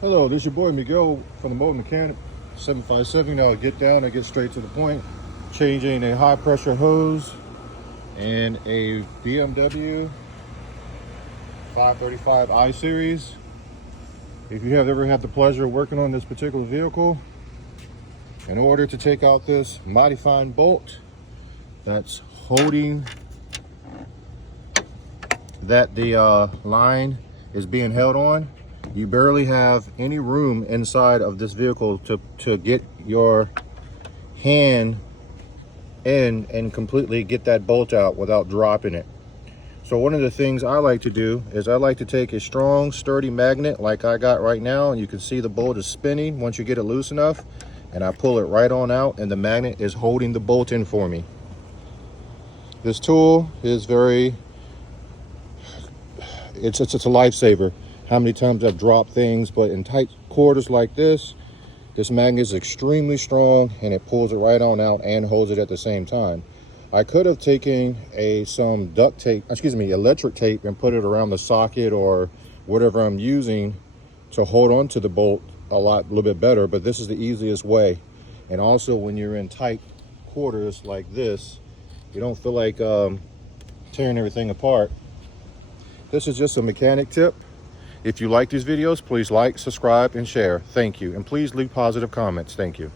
Hello, this is your boy Miguel from the Mobile Mechanic 757. Now I'll get down and get straight to the point. Changing a high pressure hose and a BMW 535 I series. If you have ever had the pleasure of working on this particular vehicle, in order to take out this modifying bolt that's holding that the line is being held on, you barely have any room inside of this vehicle to get your hand in and completely get that bolt out without dropping it. So one of the things I like to do is I like to take a strong, sturdy magnet like I got right now, and you can see the bolt is spinning once you get it loose enough, and I pull it right on out, and the magnet is holding the bolt in for me. This tool is it's a lifesaver. How many times I've dropped things, but in tight quarters like this magnet is extremely strong, and it pulls it right on out and holds it at the same time. I could have taken some electric tape and put it around the socket or whatever I'm using to hold on to the bolt a little bit better, but this is the easiest way. And also, when you're in tight quarters like this, you don't feel like tearing everything apart. This is just a mechanic tip. If you like these videos, please like, subscribe, and share. Thank you. And please leave positive comments. Thank you.